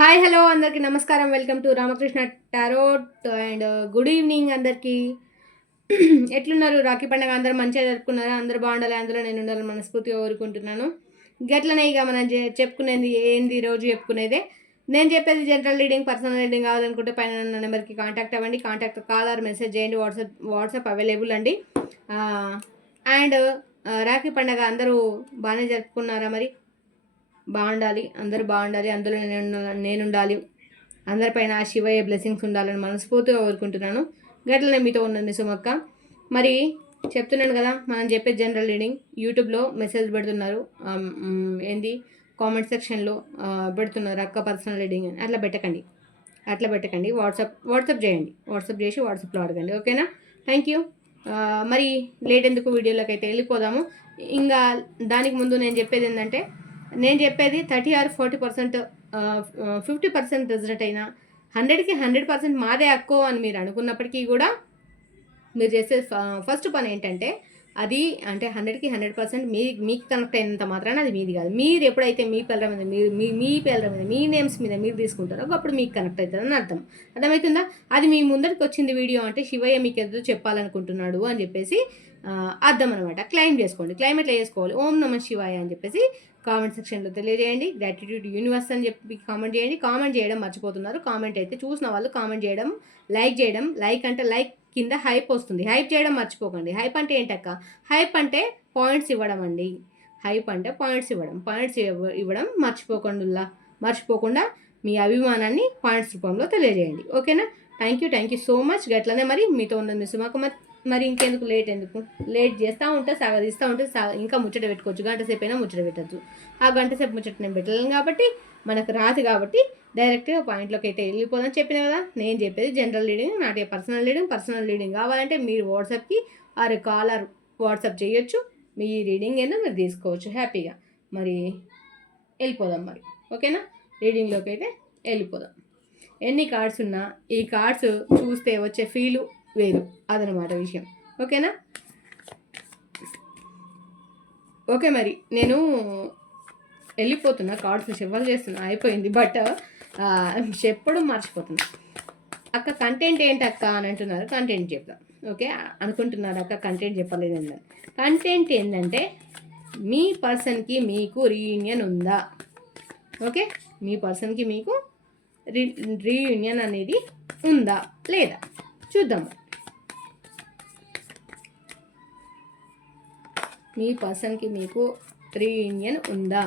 Hi hello అందరికీ నమస్కారం. Welcome to Ramakrishna tarot and uh, good evening అందరికీ. ఎట్లున్నారు? రాఖీ పండుగ అందరూ మంచిగా జరుపుకున్నారా? అందరూ బాగుండాలి? అందులో నేను ఉండాలని మనస్ఫూర్తిగా కోరుకుంటున్నాను. గట్లనే ఇక మనం చె- చెప్పుకునేది ఏంది రోజు చెప్పుకునేదే? నేను చెప్పేది జనరల్ రీడింగ్ పర్సనల్ రీడింగ్ కావాలనుకుంటే పైన ఉన్న నెంబర్కి కాంటాక్ట్ అవ్వండి. కాంటాక్ట్ కాల్ ఆర్ మెసేజ్ చేయండి. వాట్సాప్ వాట్సాప్ అవైలబుల్ అండి. అండ్ uh, రాఖీ పండగ అందరూ బాగానే జరుపుకున్నారా మరి? బాగుండాలి అందరూ బాగుండాలి అందులో నేను నేను ఉండాలి అందరిపైన ఆ శివయ్య బ్లెస్సింగ్స్ ఉండాలని మనస్ఫూర్తిగా కోరుకుంటున్నాను. గట్లనే మీతో ఉన్నది సుమక్క మరి చెప్తున్నాను కదా మనం చెప్పే జనరల్ రీడింగ్ యూట్యూబ్లో మెసేజ్ పెడుతున్నారు. ఏంది? కామెంట్ సెక్షన్లో పెడుతున్నారు అక్క పర్సనల్ రీడింగ్ అని. అట్లా పెట్టకండి. అట్లా పెట్టకండి. వాట్సాప్ వాట్సాప్ చేయండి. వాట్సాప్ చేసి వాట్సాప్లో అడగండి. ఓకేనా? థ్యాంక్ యూ మరి లేట్ ఎందుకు వీడియోలోకి అయితే వెళ్ళిపోదాము. ఇంకా దానికి ముందు నేను చెప్పేది ఏంటంటే నేను చెప్పేది thirty or forty percent fifty percent result అయినా హండ్రెడ్కి హండ్రెడ్ పర్సెంట్ మాదే అక్కో అని మీరు అనుకున్నప్పటికీ కూడా మీరు చేసే ఫస్ట్ పని ఏంటంటే అది అంటే హండ్రెడ్కి హండ్రెడ్ పర్సెంట్ మీ మీకు కనెక్ట్ అయినంత మాత్రాన అది మీది కాదు. మీరు ఎప్పుడైతే మీ పిల్లల మీద మీరు మీ మీ పిల్లల మీద మీ నేమ్స్ మీద మీరు తీసుకుంటారో అప్పుడు మీకు కనెక్ట్ అవుతుందని అర్థం. అర్థమవుతుందా? అది మీ ముందరికి వచ్చింది వీడియో అంటే శివయ్య మీకు ఏదో చెప్పాలనుకుంటున్నాడు అని చెప్పేసి అర్థం అనమాట క్లైమ్ చేసుకోండి. క్లైమ్ ఎట్లా చేసుకోవాలి? ఓం నమ శివాయ అని చెప్పేసి కామెంట్ సెక్షన్లో తెలియజేయండి. గ్రాటిట్యూడ్ యూనివర్స్ అని చెప్పి కామెంట్ చేయండి. కామెంట్ చేయడం మర్చిపోతున్నారు. కామెంట్ అయితే చూసిన వాళ్ళు కామెంట్ చేయడం లైక్ చేయడం లైక్ అంటే లైక్ కింద హైప్ వస్తుంది. హైప్ చేయడం మర్చిపోకండి. హైప్ అంటే ఏంటక్క హైప్ అంటే పాయింట్స్ ఇవ్వడం అండి. హైప్ అంటే పాయింట్స్ ఇవ్వడం. పాయింట్స్ ఇవ్వ- ఇవ్వడం మర్చిపోకుండా మర్చిపోకుండా మీ అభిమానాన్ని పాయింట్స్ రూపంలో తెలియజేయండి. ఓకేనా thank you thank you so much గట్లనే మరి మీతో ఉన్నది మీ సుమాకుమార్ మరి ఇంకెందుకు లేట్ ఎందుకు? లేట్ చేస్తూ ఉంటే సాగదీస్తూ ఉంటే ఇంకా ముచ్చట పెట్టుకోవచ్చు. గంట సేపు అయినా ముచ్చట పెట్టచ్చు ఆ గంట సేపు ముచ్చట నేను పెట్టలేను కాబట్టి మనకు రాదు కాబట్టి డైరెక్ట్గా పాయింట్లోకి అయితే వెళ్ళిపోదని చెప్పిన కదా నేను చెప్పేది జనరల్ రీడింగ్ నాటి పర్సనల్ లీడింగ్ పర్సనల్ లీడింగ్ కావాలంటే మీరు వాట్సాప్కి ఆర్ కాలర్ వాట్సాప్ చేయొచ్చు. మీ రీడింగ్ ఏందో మీరు తీసుకోవచ్చు హ్యాపీగా మరి వెళ్ళిపోదాం మరి. ఓకేనా రీడింగ్లోకి అయితే వెళ్ళిపోదాం. ఎన్ని కార్డ్స్ ఉన్నా ఈ కార్డ్స్ చూస్తే వచ్చే ఫీలు వేరు అదనమాట విషయం. ఓకేనా? ఓకే మరి. నేను వెళ్ళిపోతున్నా. కార్డ్స్ షెఫల్ చేస్తున్నా. అయిపోయింది. బట్ చెప్పడం మర్చిపోతున్నా. అక్క కంటెంట్ ఏంటి అక్క అని అంటున్నారు. కంటెంట్ చెప్దాం. ఓకే? అనుకుంటున్నారు అక్క కంటెంట్ చెప్పలేదు కంటెంట్ ఏంటంటే మీ పర్సన్కి మీకు రీయూనియన్ ఉందా? ఓకే? మీ పర్సన్కి మీకు రీ రీయూనియన్ అనేది ఉందా? లేదా? చూద్దాం మీ పర్సన్కి మీకు రీయూనియన్ ఉందా?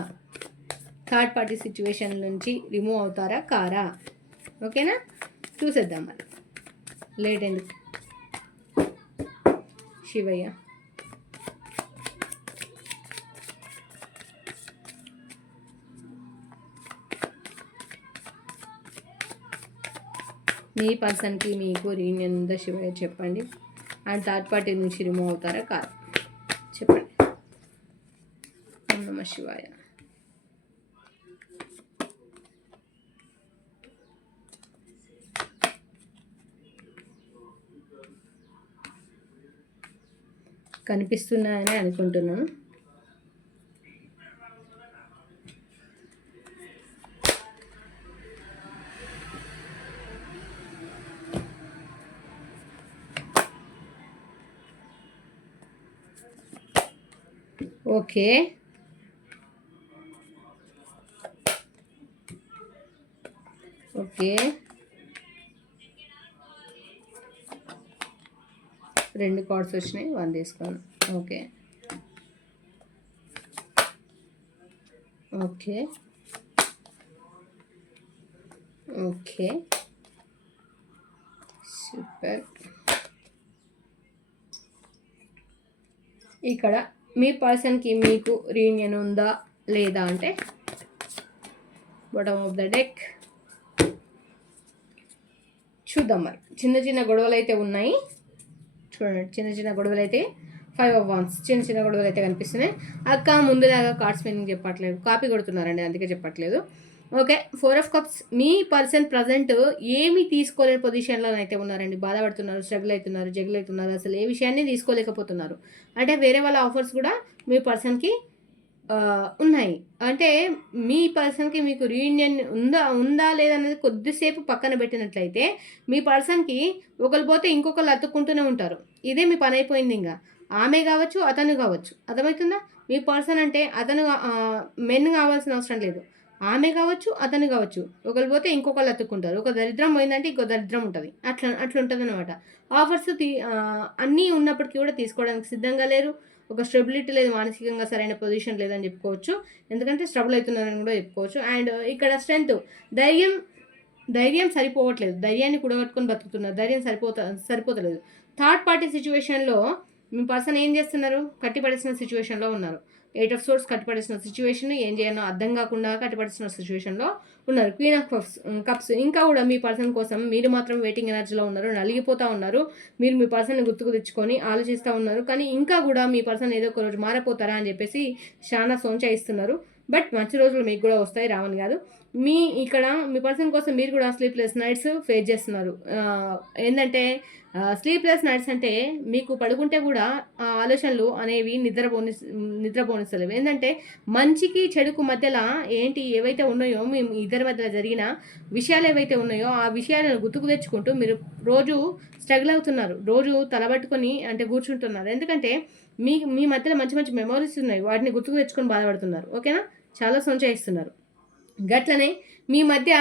థర్డ్ పార్టీ సిచ్యువేషన్ నుంచి రిమూవ్ అవుతారా? కారా? ఓకేనా? చూసేద్దాం మరి. లేట్ ఎందుకు? శివయ్య. మీ పర్సన్కి మీకు రీయూనియన్ ఉందా శివయ్య? చెప్పండి. అండ్ థర్డ్ పార్టీ నుంచి రిమూవ్ అవుతారా? కారా చెప్పండి ఓం నమ శివాయ. కనిపిస్తున్నాయని అనుకుంటున్నాను ఓకే. ఓకే. రెండు కార్డ్స్ వచ్చినాయి వన్ తీసుకోను ఓకే. ఓకే. ఓకే. సూపర్. ఇక్కడ మీ పర్సన్కి మీకు రీయూనియన్ ఉందా లేదా అంటే బాటమ్ ఆఫ్ ద డెక్. చూద్దాం మరి. చిన్న చిన్న గొడవలు అయితే ఉన్నాయి. చూడండి చిన్న చిన్న గొడవలు అయితే ఫైవ్ ఆఫ్ వన్స్ చిన్న చిన్న గొడవలు అయితే కనిపిస్తున్నాయి. అక్క ముందులాగా కార్డ్స్ మీనింగ్ చెప్పట్లేదు. కాపీ కొడుతున్నారండి అందుకే చెప్పట్లేదు. ఓకే ఫోర్ ఆఫ్ కప్స్ మీ పర్సన్ ప్రజెంట్ ఏమి తీసుకోలేని పొజిషన్లో అయితే ఉన్నారండి. బాధపడుతున్నారు స్ట్రగుల్ అవుతున్నారు జగులు అవుతున్నారు. అసలు ఏ విషయాన్ని తీసుకోలేకపోతున్నారు. అంటే వేరే వాళ్ళ ఆఫర్స్ కూడా మీ పర్సన్కి ఉన్నాయి. అంటే మీ పర్సన్‌కి మీకు రీయూనియన్ ఉందా ఉందా లేదా అనేది కొద్దిసేపు పక్కన పెట్టినట్లయితే, మీ పర్సన్‌కి ఒకళ్ళు పోతే ఇంకొకళ్ళు అతుక్కుంటూనే ఉంటారు. ఇదే మీ పనైపోయిందింగ. ఆమె కావచ్చు అతను కావచ్చు అర్థమవుతుందా మీ పర్సన్ అంటే అతను మెన్ కావాల్సిన అవసరం లేదు. ఆమె కావచ్చు అతను కావచ్చు ఒకళ్ళు పోతే ఇంకొకరు అతుక్కుంటారు. ఒక దరిద్రం పోయిందంటే ఇంకో దరిద్రం ఉంటుంది అట్లా అట్లుంటదనమాట. ఆఫర్స్ తీ అన్నీ ఉన్నప్పటికీ కూడా తీసుకోవడానికి సిద్ధంగా లేరు. ఒక స్టెబిలిటీ లేదు. మానసికంగా సరైన పొజిషన్ లేదని చెప్పుకోవచ్చు. ఎందుకంటే స్ట్రగుల్ అవుతున్నారని కూడా చెప్పుకోవచ్చు. అండ్ ఇక్కడ స్ట్రెంత్ ధైర్యం ధైర్యం సరిపోవట్లేదు. ధైర్యాన్ని కూడగట్టుకొని బతుకుతున్నారు. ధైర్యం సరిపోత సరిపోతలేదు. థర్డ్ పార్టీ సిచ్యువేషన్లో మీ పర్సన్ ఏం చేస్తున్నారు? కట్టిపడేసిన సిచ్యువేషన్లో ఉన్నారు. ఎయిట్ ఆఫ్ సోర్స్ కట్టుపడేసిన సిచ్యువేషన్ ఏం చేయాలో అర్థం కాకుండా కట్టుపడేసిన సిచ్యువేషన్లో ఉన్నారు. క్వీన్ ఆఫ్ కప్స్ కప్స్ ఇంకా కూడా మీ పర్సన్ కోసం మీరు మాత్రం వెయిటింగ్ ఎనర్జీలో ఉన్నారు. నలిగిపోతూ ఉన్నారు. మీరు మీ పర్సన్‌ని గుర్తుకు తెచ్చుకొని ఆలోచిస్తూ ఉన్నారు. కానీ ఇంకా కూడా మీ పర్సన్ ఏదో ఒక రోజు మారిపోతారా అని చెప్పేసి చానా సోంచాయిస్తున్నారు. బట్ మంచి రోజులు మీకు కూడా వస్తాయి రావని కాదు. మీ ఇక్కడ మీ పర్సన్ కోసం మీరు కూడా స్లీప్‌లెస్ నైట్స్ ఫేస్ చేస్తున్నారు. ఏంటంటే స్లీప్‌లెస్ నైట్స్ అంటే మీకు పడుకుంటే కూడా ఆ ఆలోచనలు అనేవి నిద్రపోని నిద్రపోనిస్తలేవు. ఏంటంటే మంచికి, చెడుకు మధ్యలో ఏంటి ఏవైతే ఉన్నాయో మీ ఇద్దరి మధ్యలో జరిగిన విషయాలు ఏవైతే ఉన్నాయో ఆ విషయాలను గుర్తుకు తెచ్చుకుంటూ మీరు రోజు స్ట్రగుల్ అవుతున్నారు. రోజు తలబట్టుకొని అంటే కూర్చుంటున్నారు. ఎందుకంటే మీ మీ మధ్యలో మంచి మంచి మెమోరీస్ ఉన్నాయి. వాటిని గుర్తుకు తెచ్చుకొని బాధపడుతున్నారు. ఓకేనా? చాలా సంచయిస్తున్నారు గట్లనే మీ మధ్య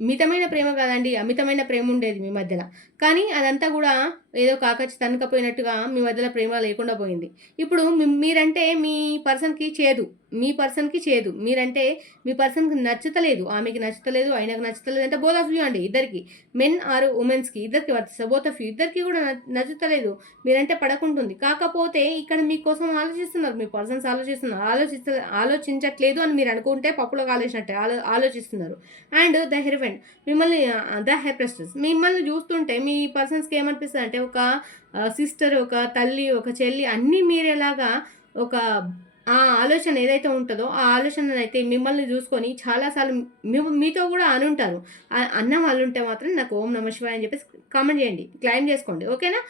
మితమైన ప్రేమ కాదండి. అమితమైన ప్రేమ ఉండేది మీ మధ్యన కానీ అదంతా కూడా ఏదో కాకచ్చి తన్నుకపోయినట్టుగా మీ మధ్యలో ప్రేమ లేకుండా పోయింది. ఇప్పుడు మీరంటే మీ పర్సన్‌కి చేదు. మీ పర్సన్‌కి చేదు. మీరంటే మీ పర్సన్‌కి నచ్చతలేదు ఆమెకి నచ్చతలేదు ఆయనకు నచ్చతలేదు అంటే బోత్ ఆఫ్ యూ అండి ఇద్దరికి మెన్ ఆర్ ఉమెన్స్కి ఇద్దరికి వర్తిస్తది. బోత్ ఆఫ్ యూ ఇద్దరికీ కూడా నచ్చుతలేదు. మీరంటే పడకుంటుంది. కాకపోతే ఇక్కడ మీకోసం ఆలోచిస్తున్నారు. మీ పర్సన్స్ ఆలోచిస్తున్నారు. ఆలోచిస్త ఆలోచించట్లేదు అని మీరు అనుకుంటే పప్పులో కాలేసినట్టే ఆలో ఆలోచిస్తున్నారు. అండ్ ద హెరఫెంట్ మిమ్మల్ని ద హై మిమ్మల్ని చూస్తుంటే మీ పర్సన్స్‌కి ఏమనిపిస్తుంది అంటే ఒక సిస్టర్, ఒక తల్లి, ఒక చెల్లి అన్నీ మీరేలాగా ఒక ఆ ఆలోచన ఏదైతే ఉంటుందో ఆ ఆలోచననైతే మిమ్మల్ని చూసుకొని చాలాసార్లు మీ మీతో కూడా అనుంటారు. ఉంటారు అన్నం వాళ్ళుంటే మాత్రం నాకు ఓం నమ శివాయ అని చెప్పేసి కామెంట్ చేయండి. క్లెయిమ్ చేసుకోండి. ఓకేనా?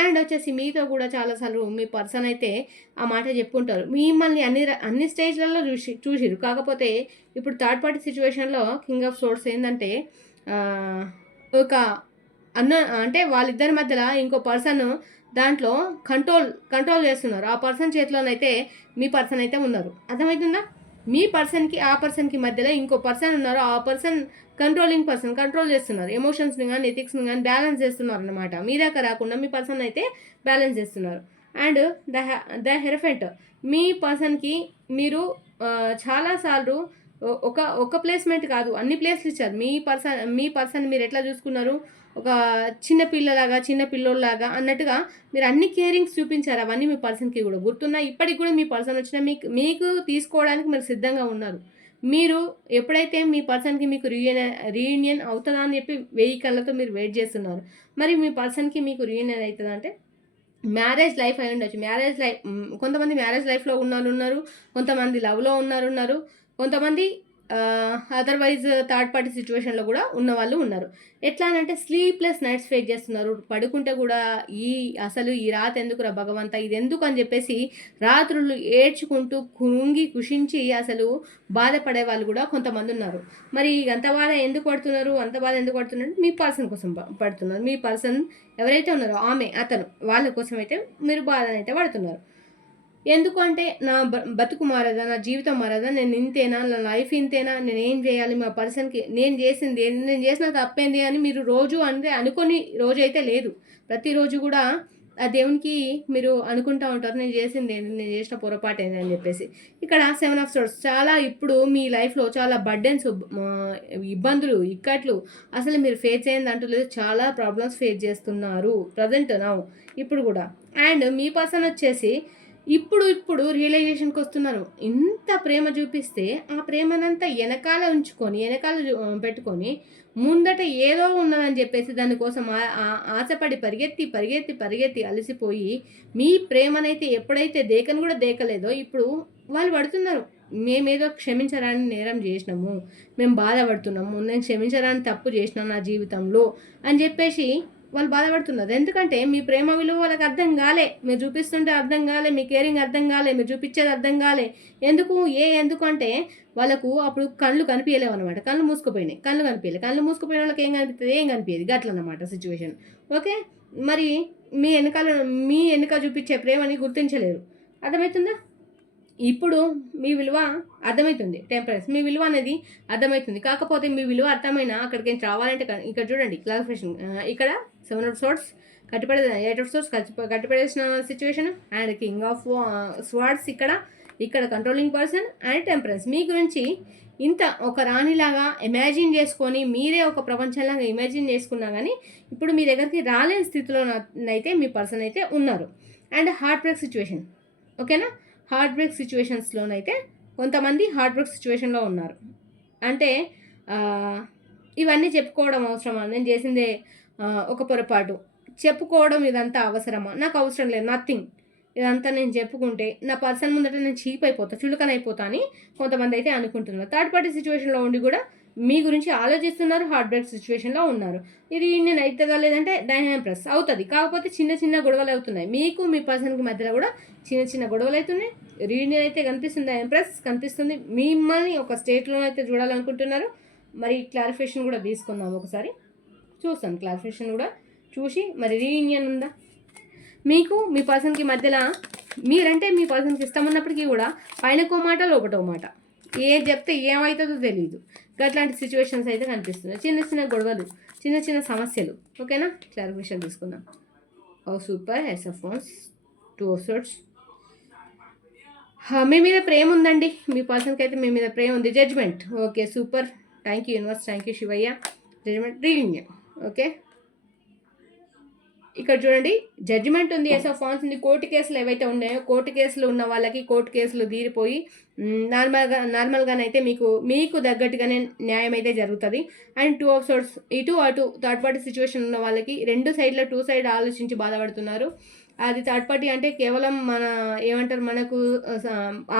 అండ్ వచ్చేసి మీతో కూడా చాలాసార్లు మీ పర్సన్ అయితే ఆ మాట చెప్పుకుంటారు మిమ్మల్ని అన్ని అన్ని స్టేజ్‌లలో చూసి చూసిరు కాకపోతే ఇప్పుడు థర్డ్ పార్టీ సిచ్యువేషన్లో కింగ్ ఆఫ్ సోర్స్ ఏంటంటే ఒక అన్న అంటే వాళ్ళిద్దరి మధ్యలో ఇంకో పర్సన్ దాంట్లో కంట్రోల్ కంట్రోల్ చేస్తున్నారు. ఆ పర్సన్ చేతిలోనైతే మీ పర్సన్ అయితే ఉన్నారు. అర్థమైతుందా? మీ పర్సన్‌కి, ఆ పర్సన్‌కి మధ్యలో ఇంకో పర్సన్ ఉన్నారు. ఆ పర్సన్ కంట్రోలింగ్ పర్సన్ కంట్రోల్ చేస్తున్నారు. ఎమోషన్స్‌ని కానీ ఎథిక్స్‌ని కానీ బ్యాలెన్స్ చేస్తున్నారు అనమాట మీ దాకా రాకుండా మీ పర్సన్ అయితే బ్యాలెన్స్ చేస్తున్నారు. అండ్ ద ద హెరఫెంట్ మీ పర్సన్‌కి మీరు చాలాసార్లు ఒక ఒక ప్లేస్‌మెంట్ కాదు అన్ని ప్లేస్‌లు ఇచ్చారు. మీ పర్సన్ మీ పర్సన్ మీరు ఎట్లా చూసుకున్నారు? ఒక చిన్న పిల్లలాగా, చిన్న పిల్లోళ్ళలాగా అన్నట్టుగా మీరు అన్ని కేరింగ్స్ చూపించారు. అవన్నీ మీ పర్సన్‌కి కూడా గుర్తున్నాయి. ఇప్పటికి కూడా మీ పర్సన్ వచ్చిన మీకు మీకు తీసుకోవడానికి మీరు సిద్ధంగా ఉన్నారు. మీరు ఎప్పుడైతే మీ పర్సన్‌కి మీకు రీయూనియన్ రీయూనియన్ అవుతుందా అని చెప్పి వెయ్యి కళ్ళతో మీరు వెయిట్ చేస్తున్నారు. మరి మీ పర్సన్‌కి మీకు రీయూనియన్ అవుతుందంటే మ్యారేజ్ లైఫ్ అయ్యుండొచ్చు. మ్యారేజ్ లైఫ్ కొంతమంది మ్యారేజ్ లైఫ్‌లో ఉన్నోళ్ళున్నారు. కొంతమంది లవ్‌లో ఉన్నారు ఉన్నారు కొంతమంది అదర్‌వైజ్ థర్డ్ పార్టీ సిచ్యువేషన్లో కూడా ఉన్న వాళ్ళు ఉన్నారు. ఎట్లా అంటే స్లీప్‌లెస్ నైట్స్ ఫేస్ చేస్తున్నారు. పడుకుంటే కూడా ఈ అసలు ఈ రాత ఎందుకురా భగవంత ఇది ఎందుకు అని చెప్పేసి రాత్రులు ఏడ్చుకుంటూ కుంగి కుషించి అసలు బాధపడే వాళ్ళు కూడా కొంతమంది ఉన్నారు మరి అంత బాధ ఎందుకు పడుతున్నారు? అంత బాధ ఎందుకు పడుతున్నారు? మీ పర్సన్ కోసం పడుతున్నారు. మీ పర్సన్ ఎవరైతే ఉన్నారో ఆమె, అతను వాళ్ళ కోసం అయితే మీరు బాధనైతే పడుతున్నారు. ఎందుకంటే నా బ బతుకు మారదా? నా జీవితం మారదా? నేను ఇంతేనా? నా లైఫ్ ఇంతేనా? నేను ఏం చేయాలి? మా పర్సన్‌కి నేను చేసింది ఏంది? నేను చేసిన తప్పేంది? అని మీరు రోజు అంటే అనుకొని రోజు అయితే లేదు. ప్రతిరోజు కూడా ఆ దేవునికి మీరు అనుకుంటా ఉంటారు. నేను చేసిందేంది? నేను చేసిన పొరపాటేంది? అని చెప్పేసి. ఇక్కడ సెవెన్ ఆఫ్ స్టోర్స్ చాలా ఇప్పుడు మీ లైఫ్‌లో చాలా బర్డెన్స్ ఇబ్బందులు, ఇక్కట్లు అసలు మీరు ఫేస్ చేయండి అంటూ లేదు. చాలా ప్రాబ్లమ్స్ ఫేస్ చేస్తున్నారు. ప్రజెంట్ నౌ ఇప్పుడు కూడా. అండ్ మీ పర్సన్ వచ్చేసి ఇప్పుడు ఇప్పుడు రియలైజేషన్‌కి వస్తున్నారు. ఇంత ప్రేమ చూపిస్తే ఆ ప్రేమనంతా వెనకాల ఉంచుకొని, వెనకాల పెట్టుకొని ముందట ఏదో ఉన్నదని చెప్పేసి దాని కోసం ఆశపడి పరిగెత్తి, పరిగెత్తి, పరిగెత్తి అలసిపోయి మీ ప్రేమనైతే ఎప్పుడైతే దేకను కూడా దేకలేదో ఇప్పుడు వాళ్ళు పడుతున్నారు. మేమేదో క్షమించరాని నేరం చేసినాము. మేము బాధపడుతున్నాము. నేను క్షమించరాని తప్పు చేసినా నా జీవితంలో అని చెప్పేసి వాళ్ళు బాధపడుతున్నారు. ఎందుకంటే మీ ప్రేమ విలువ వాళ్ళకి అర్థం కాలే. మీరు చూపిస్తుంటే అర్థం కాలే మీ కేరింగ్ అర్థం కాలే మీరు చూపించేది అర్థం కాలే. ఎందుకు ఏ ఎందుకు అంటే వాళ్ళకు అప్పుడు కళ్ళు కనిపించలేవు అనమాట కళ్ళు మూసుకుపోయినాయి. కళ్ళు కనిపించలేదు కళ్ళు మూసుకుపోయిన వాళ్ళకి ఏం కనిపిస్తుంది ఏం కనిపించదు గట్లనమాట సిచ్యువేషన్ ఓకే? మరి మీ వెనకాల మీ వెనుక చూపించే ప్రేమని గుర్తించలేరు. అర్థమవుతుందా ఇప్పుడు మీ విలువ అర్థమవుతుంది టెంపరెన్స్ మీ విలువ అనేది అర్థమవుతుంది కాకపోతే మీ విలువ అర్థమైనా అక్కడికి ఏం రావాలంటే ఇక్కడ చూడండి క్లారిఫికేషన్ ఇక్కడ సెవెన్ అవుట్ సోర్ట్స్ కట్టిపడే ఎయిట్ అవుట్ సోర్ట్స్ కట్టి కట్టిపడేసిన situation and king of swords ఇక్కడ ఇక్కడ కంట్రోలింగ్ పర్సన్ అండ్ టెంపరెన్స్ మీ గురించి ఇంత ఒక రాణిలాగా ఇమాజిన్ చేసుకొని మీరే ఒక ప్రపంచంలాగా ఇమాజిన్ చేసుకున్నా కానీ ఇప్పుడు మీ దగ్గరికి రాలేని స్థితిలో అయితే మీ పర్సన్ అయితే ఉన్నారు. అండ్ హార్ట్ బ్రేక్ సిచ్యువేషన్ ఓకేనా? హార్ట్ బ్రేక్ సిచ్యువేషన్స్లోనైతే కొంతమంది హార్ట్ బ్రేక్ సిచ్యువేషన్లో ఉన్నారు. అంటే ఇవన్నీ చెప్పుకోవడం అవసరమా? నేను చేసిందే ఒక పొరపాటు. చెప్పుకోవడం ఇదంతా అవసరమా? నాకు అవసరం లేదు. నథింగ్ ఇదంతా నేను చెప్పుకుంటే నా పర్సన్ ముందట నేను చీప్ అయిపోతా చులకన అయిపోతా అని కొంతమంది అయితే అనుకుంటున్నారు. థర్డ్ పార్టీ సిచ్యువేషన్లో ఉండి కూడా మీ గురించి ఆలోచిస్తున్నారు హార్ట్ బ్రేక్ సిచ్యువేషన్లో ఉన్నారు. ఇది నేను అవుతుందా లేదంటే డైనమిక్ ప్రెస్ అవుతుంది. కాకపోతే చిన్న చిన్న గొడవలు అవుతున్నాయి. మీకు మీ పర్సన్కి మధ్యలో కూడా చిన్న చిన్న గొడవలు అవుతున్నాయి. రీయూనియన్ అయితే కనిపిస్తుంది ఎంప్రెస్ కనిపిస్తుంది. మిమ్మల్ని ఒక స్టేట్లో అయితే చూడాలనుకుంటున్నారు. మరి క్లారిఫికేషన్ కూడా తీసుకుందాం ఒకసారి. చూస్తాం. క్లారిఫికేషన్ కూడా చూసి మరి రీయూనియన్ ఉందా? మీకు మీ పర్సన్కి మధ్యలో మీరంటే మీ పర్సన్కి ఇష్టం ఉన్నప్పటికీ కూడా పైనకో మాట లోపటో మాట. ఏం చెప్తే ఏమవుతుందో తెలియదు అట్లాంటి సిచ్యువేషన్స్ అయితే కనిపిస్తున్నాయి. చిన్న చిన్న గొడవలు చిన్న చిన్న సమస్యలు. ఓకేనా? క్లారిఫికేషన్ తీసుకుందాం. ఓ సూపర్ ఎస్ ఫోన్స్ టూ ఆఫ్ సోట్స్ మీ మీద ప్రేమ ఉందండి. మీ పర్సన్కి అయితే మీ మీద ప్రేమ ఉంది. Judgement okay super thank you universe thank you Shivayya. Judgement reunion okay? ఇక్కడ చూడండి. జడ్జిమెంట్ ఉంది. ఎస్ ఆఫ్ ఫాన్స్ ఉంది. కోర్టు కేసులు ఏవైతే ఉన్నాయో కోర్టు కేసులు ఉన్న వాళ్ళకి కోర్టు కేసులు తీరిపోయి నార్మల్గా నార్మల్గానైతే మీకు మీకు తగ్గట్టుగానే న్యాయం అయితే జరుగుతుంది. అండ్ టూ ఆఫ్ సోర్స్ ఇటు అటు థర్డ్ పార్టీ సిచ్యువేషన్ ఉన్న వాళ్ళకి రెండు సైడ్ల టూ సైడ్ ఆలోచించి బాధపడుతున్నారు. అది థర్డ్ పార్టీ అంటే కేవలం మన ఏమంటారు మనకు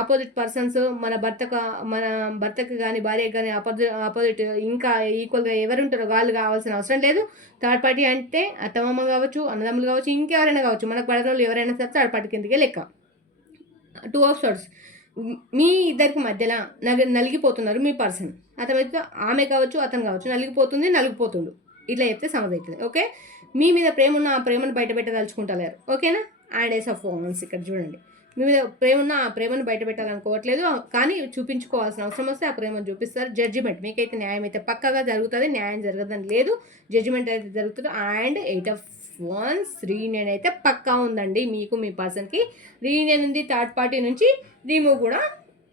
ఆపోజిట్ పర్సన్స్ మన భర్తకు మన భర్తకు కానీ భార్యకు కానీ ఆపోజిట్ ఆపోజిట్ ఇంకా ఈక్వల్గా ఎవరు ఉంటారో వాళ్ళు కావాల్సిన అవసరం లేదు. థర్డ్ పార్టీ అంటే అత్తమామ కావచ్చు అన్నదమ్ములు కావచ్చు ఇంకెవరైనా కావచ్చు. మనకు పడిన వాళ్ళు ఎవరైనా సరే థర్డ్ పార్టీ కిందకే లెక్క. టూ ఆఫ్ షార్ట్స్ మీ ఇద్దరికి మధ్యలో నగ నలిగిపోతున్నారు మీ పర్సన్ అతను ఆమె కావచ్చు అతను కావచ్చు నలిగిపోతుంది నలిగిపోతుండు. ఇట్లా చెప్తే సమజ్ అవుతుంది ఓకే మీ మీద ప్రేమ ఉన్న ఆ ప్రేమను బయట పెట్టదలుచుకుంటలేరు ఓకేనా? అండ్ ఏస్ ఆఫ్ ఫోన్స్ ఇక్కడ చూడండి. మీ మీద ప్రేమ ఉన్న ఆ ప్రేమను బయట పెట్టాలనుకోవట్లేదు కానీ చూపించుకోవాల్సిన అవసరం వస్తే ఆ ప్రేమను చూపిస్తారు. జడ్జిమెంట్ మీకైతే న్యాయం అయితే పక్కగా జరుగుతుంది. న్యాయం జరగదని లేదు. జడ్జిమెంట్ అయితే జరుగుతుంది. And eight of wands reunion అయితే పక్కా ఉందండి. మీకు మీ పర్సన్కి రీయూనియన్ ఉంది. థర్డ్ పార్టీ నుంచి రిమూవ్ కూడా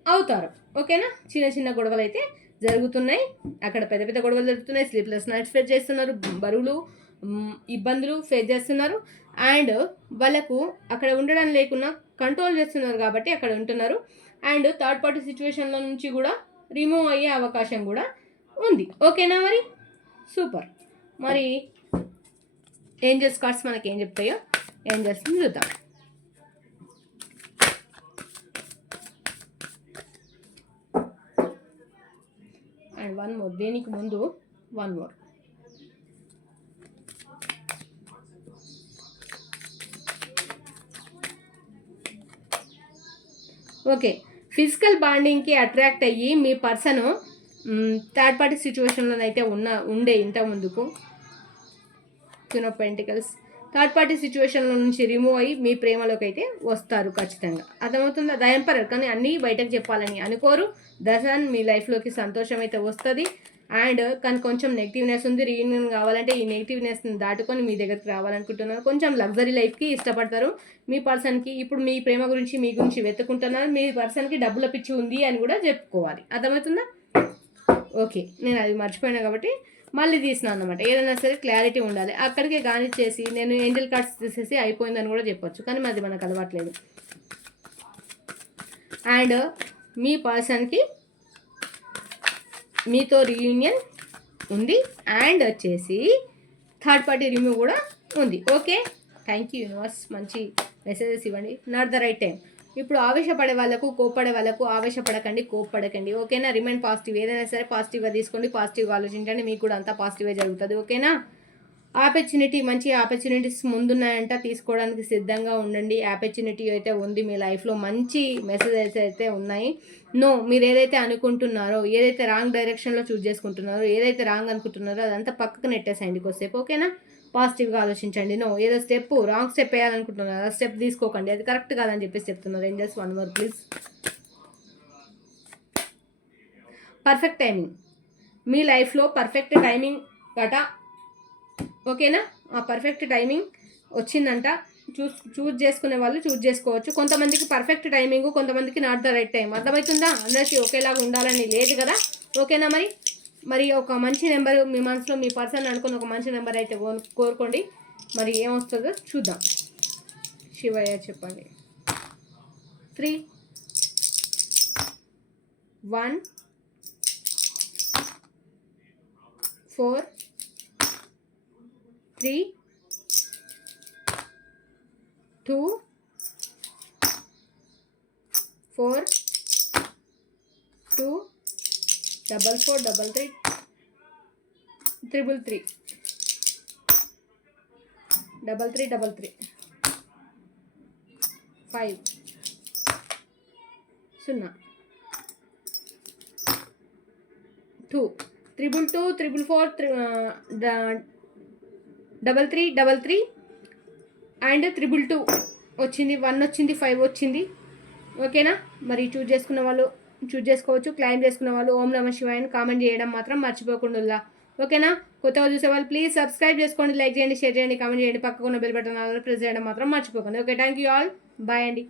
అవుతారు. ఓకేనా? చిన్న చిన్న గొడవలు అయితే జరుగుతున్నాయి. అక్కడ పెద్ద పెద్ద గొడవలు జరుగుతున్నాయి. స్లీప్లెస్ నైట్స్ ఫేస్ చేస్తున్నారు. బరువులు ఇబ్బందులు ఫేస్ చేస్తున్నారు. అండ్ వాళ్ళకు అక్కడ ఉండడం లేకున్నా కంట్రోల్ చేస్తున్నారు కాబట్టి అక్కడ ఉంటున్నారు. అండ్ థర్డ్ పార్టీ సిచ్యువేషన్లో నుంచి కూడా రిమూవ్ అయ్యే అవకాశం కూడా ఉంది. ఓకేనా మరి? సూపర్ మరి ఏంజల్స్ కార్డ్స్ మనకి ఏం చెప్తాయో? ఏంజల్స్ చూద్దాం. అండ్ వన్ మోర్ దేనికి ముందు? One more okay. ఫిజికల్ బాండింగ్కి అట్రాక్ట్ అయ్యి మీ పర్సన్ థర్డ్ పార్టీ సిచ్యువేషన్లోనైతే ఉన్న ఉండే ఇంత ముందుకు. Queen of pentacles third party సిచ్యువేషన్లో నుంచి రిమూవ్ అయ్యి మీ ప్రేమలోకి అయితే వస్తారు ఖచ్చితంగా. అర్థమవుతుందా? దయంపరరు కానీ అన్నీ బయటకు చెప్పాలని అనుకోరు. దర్శన్ మీ లైఫ్లోకి సంతోషం అయితే వస్తుంది. అండ్ కానీ కొంచెం నెగిటివ్నెస్ ఉంది రీయూనియన్ కావాలంటే ఈ నెగిటివ్నెస్ని దాటుకొని మీ దగ్గరికి రావాలనుకుంటున్నారు. కొంచెం లగ్జరీ లైఫ్కి ఇష్టపడతారు. మీ పర్సన్కి ఇప్పుడు మీ ప్రేమ గురించి మీ గురించి వెతుకుంటున్నారు మీ పర్సన్కి డబ్బుల పిచ్చి ఉంది అని కూడా చెప్పుకోవాలి. అర్థమవుతుందా? ఓకే. నేను అది మర్చిపోయినా కాబట్టి మళ్ళీ తీసిన అనమాట ఏదైనా సరే క్లారిటీ ఉండాలి. అక్కడికే గాని చేసి నేను ఏంజల్ కార్డ్స్ తీసేసి అయిపోయిందని కూడా చెప్పొచ్చు. కానీ మాది మనకు అలవాట్లేదు అండ్ మీ పర్సన్కి మీతో రీయూనియన్ ఉంది అండ్ వచ్చేసి థర్డ్ పార్టీ రిమ్యూ కూడా ఉంది. ఓకే థ్యాంక్ యూ యూనివర్స్ మంచి మెసేజెస్ ఇవ్వండి. నాట్ ద రైట్ టైం ఇప్పుడు ఆవేశపడే వాళ్ళకు కోప్పడే వాళ్ళకు ఆవేశపడకండి కోప్పడకండి. ఓకేనా రిమైండ్ పాజిటివ్ ఏదైనా సరే పాజిటివ్గా తీసుకోండి పాజిటివ్గా ఆలోచించండి. మీకు కూడా అంతా పాజిటివ్గా జరుగుతుంది. ఓకేనా ఆపర్చునిటీ మంచి ఆపర్చునిటీస్ ముందున్నాయంట తీసుకోవడానికి సిద్ధంగా ఉండండి. ఆపర్చునిటీ అయితే ఉంది మీ లైఫ్లో మంచి మెసేజెస్ అయితే ఉన్నాయి. నో మీరు ఏదైతే అనుకుంటున్నారో ఏదైతే రాంగ్ డైరెక్షన్లో చూజ్ చేసుకుంటున్నారో ఏదైతే రాంగ్ అనుకుంటున్నారో అదంతా పక్కకు నెట్టేసేయండి కొద్దిసేపు ఓకేనా? పాజిటివ్గా ఆలోచించండి. నో ఏదో స్టెప్ రాంగ్ స్టెప్ వేయాలనుకుంటున్నారు? ఆ స్టెప్ తీసుకోకండి. అది కరెక్ట్ కాదని చెప్పేసి చెప్తున్నారు. ఏం చేసి one more please. Perfect timing. మీ లైఫ్లో పర్ఫెక్ట్ టైమింగ్ గట ఓకేనా? ఆ పర్ఫెక్ట్ టైమింగ్ వచ్చిందంట. చూస్ చూజ్ చేసుకునే వాళ్ళు చూజ్ చేసుకోవచ్చు. కొంతమందికి పర్ఫెక్ట్ టైమింగ్ కొంతమందికి నాట్ ద రైట్ టైం అర్థమవుతుందా? అందరికీ ఒకేలాగా ఉండాలని లేదు కదా? ఓకేనా మరి? మరి ఒక మంచి నెంబర్ మీ మనసులో మీ పర్సన్ అనుకుని ఒక మంచి నెంబర్ అయితే కో- కోరుకోండి. మరి ఏమొస్తుందో చూద్దాం. శివయ్య చెప్పండి. Three one four three two four two double four double three triple three double three double three five సున్నా two triple two triple four double three double three. And triple two వచ్చింది one వచ్చింది five వచ్చింది. ఓకేనా? మరి choose చేసుకున్న వాళ్ళు choose చేసుకోవచ్చు. Claim చేసుకున్న వాళ్ళు ఓం నమ శివాయని కామెంట్ చేయడం మాత్రం మర్చిపోకుండా ఓకేనా? కొత్తగా చూసే వాళ్ళు ప్లీజ్ సబ్స్క్రైబ్ చేసుకోండి లైక్ చేయండి షేర్ చేయండి కామెంట్ చేయండి. పక్కకున్న బెల్ బటన్ ప్రెస్ చేయడం మాత్రం మర్చిపోకండి. Okay thank you all bye అండి.